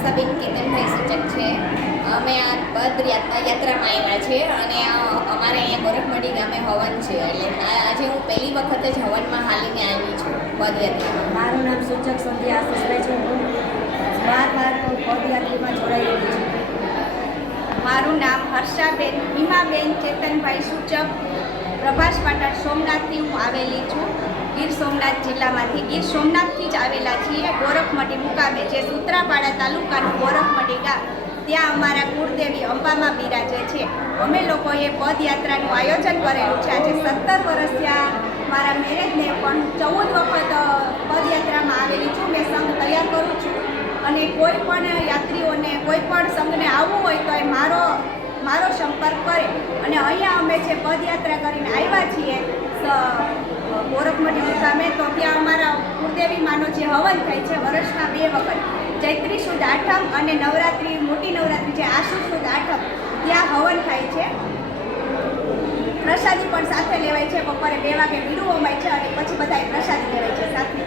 હર્ષાબેન કેતનભાઈ સૂચક છે. અમે આ પદયાત્રામાં આવ્યા છીએ અને અમારે અહીંયા ગોરખમઢી ગામે હવન છે, એટલે આજે હું પહેલી વખત જ હવનમાં હાલીને આવી છું પદયાત્રામાં. મારું નામ સૂચક સંધ્યા આશીષભાઈ છે. હું પદયાત્રામાં જોડાયેલી છું. મારું નામ હર્ષાબેન ભીમાબેન ચેતનભાઈ સૂચક, પ્રભાસ પાટણ સોમનાથથી હું આવેલી છું. ગીર સોમનાથ જિલ્લામાંથી ગીર સોમનાથથી જ આવેલા છીએ. ગોરખમઢી મુકામે જે સૂત્રાપાડા તાલુકાનું ગોરખમઢી ગામ, ત્યાં અમારા કુળદેવી અંબામાં બિરાજે છે. અમે લોકોએ પદયાત્રાનું આયોજન કરેલું છે. આજે 17 વર્ષ થયા મારા મેરેજને, પણ 14 વખત પદયાત્રામાં આવેલી છું. મેં સંઘ તૈયાર કરું છું અને કોઈ પણ યાત્રીઓને કોઈ પણ સંઘને આવવું હોય તો એ મારો સંપર્ક કરે. અને અહીંયા અમે જે પદયાત્રા કરીને આવ્યા છીએ ગોરખમઢી મુકામે, તો ત્યાં અમારા કુળદેવી માનો જે હવન થાય છે વર્ષમાં 2 વખત, ચૈત્રી સુદ આઠમ અને નવરાત્રિ, મોટી નવરાત્રિ જે આશુ સુદ આઠમ, ત્યાં હવન થાય છે. પ્રસાદી પણ સાથે લેવાય છે. બપોરે 2 વાગે બીડું અમાય છે અને પછી બધાએ પ્રસાદી લેવાય છે સાથે.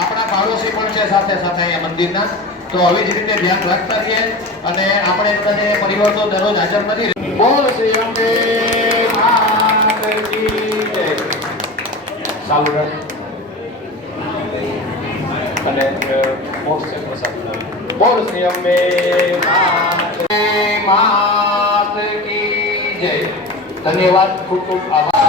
આપણા પાડોશી પણ છે સાથે સાથે અહીંયા મંદિરના, તો આવી જ રીતે ધ્યાન રાખતા રહીએ. અને આપણે બધા પરિવાર તો દરરોજ હાજર નથી. બોલ શ્રી અંબે માત કી જય. ચાલુ રાખ અને મોક્ષ પ્રસાદ. બોલ શ્રી અંબે માત કી જય. ધન્યવાદ, ખૂબ ખૂબ આભાર.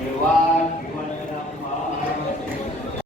એવા